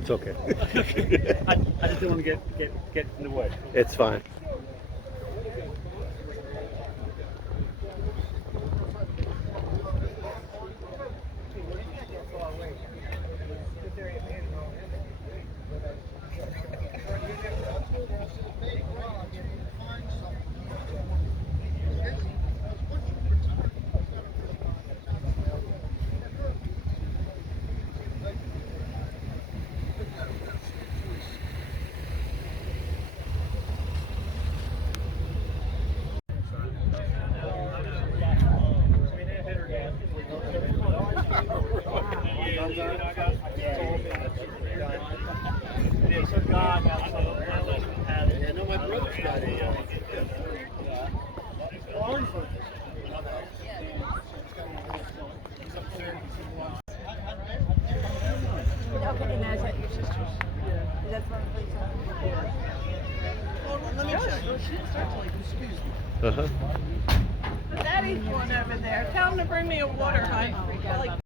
it's okay. I just don't want to get in the way. It's fine. Yeah, no, my brother's got a. Okay, and that's at your sister's. Yeah. That's one place. Let me check. Uh huh. Daddy's one over there. Tell him to bring me a water, hon.